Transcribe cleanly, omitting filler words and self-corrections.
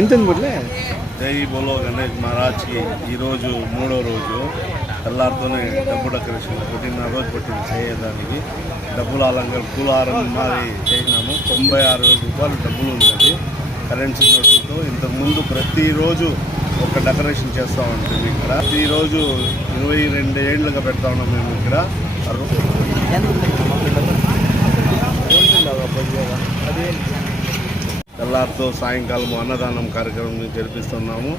ఎంత బుడ్లే జై బోలో గణేష్ మహారాజ్కి ఈరోజు 3వ రోజు తెల్లారితోనే డబ్బు డెకరేషన్ 1.5 రోజు పట్టింది చేయడానికి. డబ్బులు అలంకరణ పూలహారం మాది చేసినాము. 96,000 రూపాయలు డబ్బులు ఉన్నది కరెంట్ సిగ్నల్తో. ఇంతకుముందు ప్రతిరోజు ఒక డెకరేషన్ చేస్తూ ఉంటుంది ఇక్కడ. ప్రతిరోజు 22 ఏళ్ళుగా పెడతా ఉన్నాం మేము ఇక్కడ. తెల్లారితో సాయంకాలం అన్నదానం కార్యక్రమం జరిపిస్తున్నాము.